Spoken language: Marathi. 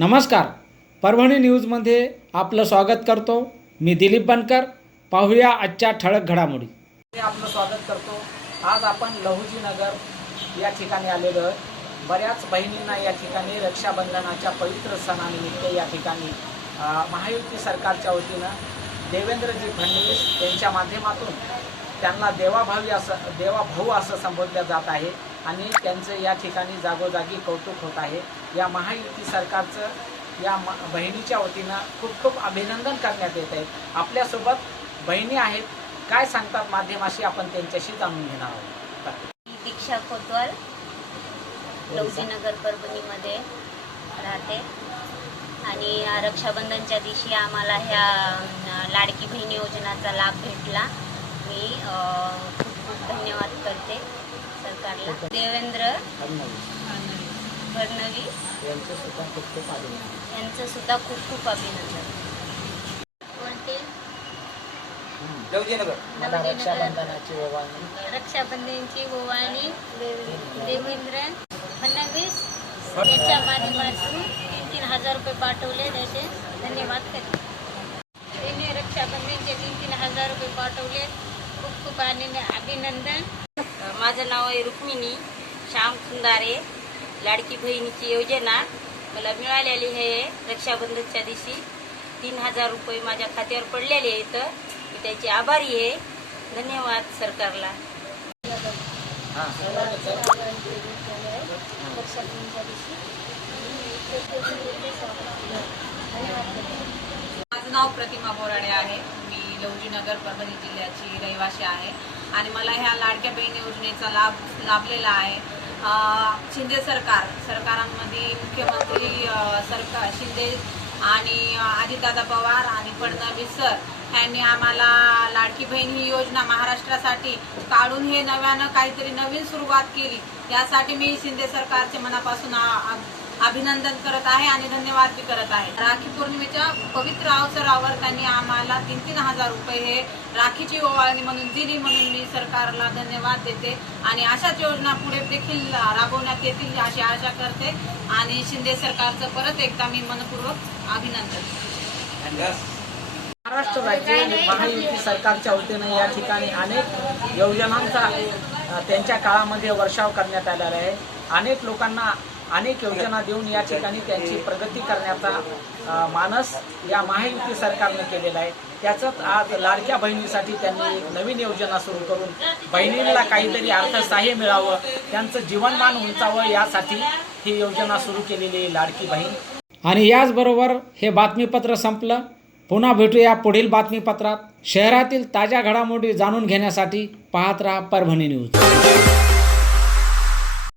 नमस्कार. परभणी न्यूजमध्ये आपलं स्वागत करतो. मी दिलीप बनकर. पाहूया आजच्या ठळक घडामोडी. आपलं स्वागत करतो. आज आपण लहुजी नगर या ठिकाणी आलेलो आहोत. बऱ्याच बहिणींना या ठिकाणी रक्षाबंधनाच्या पवित्र सणानिमित्त या ठिकाणी महायुती सरकारच्या वतीनं देवेंद्रजी फडणवीस यांच्या माध्यमातून त्यांना देवाभावी असं देवाभाऊ असं संबोधलं जात आहे. आणि त्यांचं या ठिकाणी जागोजागी कौतुक होत आहे. या महायुती सरकारचं या म बहिणीच्या वतीनं खूप खूप अभिनंदन करण्यात येत आहे. आपल्यासोबत बहिणी आहेत. काय सांगतात माध्यमाशी आपण त्यांच्याशी जाणून घेणार आहोत? दीक्षा कोतवाल लवजीनगर परभणीमध्ये राहते. आणि रक्षाबंधनच्या दिवशी आम्हाला ह्या लाडकी बहीण योजनाचा लाभ भेटला. मी अं, खूप खूप धन्यवाद करते देवेंद्र फडणवीस यांचं सुद्धा खूप खूप अभिनंदन. यांचं सुद्धा खूप खूप अभिनंदन कोणते मला रक्षाबंधनाची ओवाळणी रक्षाबंधनची ओवाळणी देवेंद्र. फडणवीस याच्या माध्यमातून तीन तीन हजार रुपये पाठवले त्याचे. धन्यवाद करते त्यांनी रक्षाबंधनचे तीन तीन हजार रुपये पाठवले. खूप खूप आनंद अभिनंदन. माझं नाव आहे रुक्मिणी श्याम खुंदारे लाडकी बहिणीची योजना. मला मिळालेली आहे रक्षाबंधनच्या दिवशी तीन हजार रुपये माझ्या खात्यावर पडलेले आहेत. मी त्याची आभारी आहे. धन्यवाद सरकारला. हां. माझं नाव प्रतिमा बोराडे आहे. मी लवजीनगर परभणी जिल्ह्याची रहिवासी आहे. आणि मला ह्या लाडक्या बहीण योजनेचा लाभ लाभलेला आहे. शिंदे सरकार सरकारांमध्ये मुख्यमंत्री सरकार शिंदे आणि अजितदादा पवार आणि फडणवीस सर यांनी आम्हाला लाडकी बहीण ही योजना महाराष्ट्रासाठी काढून हे नव्यानं काहीतरी नवीन सुरुवात केली. यासाठी मी शिंदे सरकारचे मनापासून अभिनंदन करत आहे आणि धन्यवाद बी करत आहे. राखी पौर्णिमेच्या पवित्र अवसरावर त्यांनी आम्हाला तीन तीन हजार रुपये हे राखीची ओवाळणी म्हणून दिली म्हणून मी सरकारला धन्यवाद देते आणि अशाच योजना पुढे देखील राबवण्यात येतील अशी आशा करते. आणि शिंदे सरकारचं परत एकदा मी मनपूर्वक अभिनंदन. महाराष्ट्र राज्य महायुती सरकारच्या वतीनं या ठिकाणी अनेक योजनांचा त्यांच्या काळामध्ये वर्षाव करण्यात आलेला आहे. अनेक लोकांना अनेक योजना देऊन या ठिकाणी त्यांची प्रगती करण्याचा मानस या महायुती सरकारनं केलेला आहे. त्याचंच आज लाडक्या बहिणीसाठी त्यांनी एक नवीन योजना सुरू करून बहिणींना काहीतरी अर्थसहाय्य मिळावं त्यांचं जीवनमान उंचावं यासाठी ही योजना सुरू केलेली आहे लाडकी बहीण. आणि याचबरोबर हे बातमीपत्र संपलं. पुन्हा भेटूया पुढील बातमीपत्रात. शहरातील ताज्या घडामोडी जाणून घेण्यासाठी पाहत राहा परभणी न्यूज.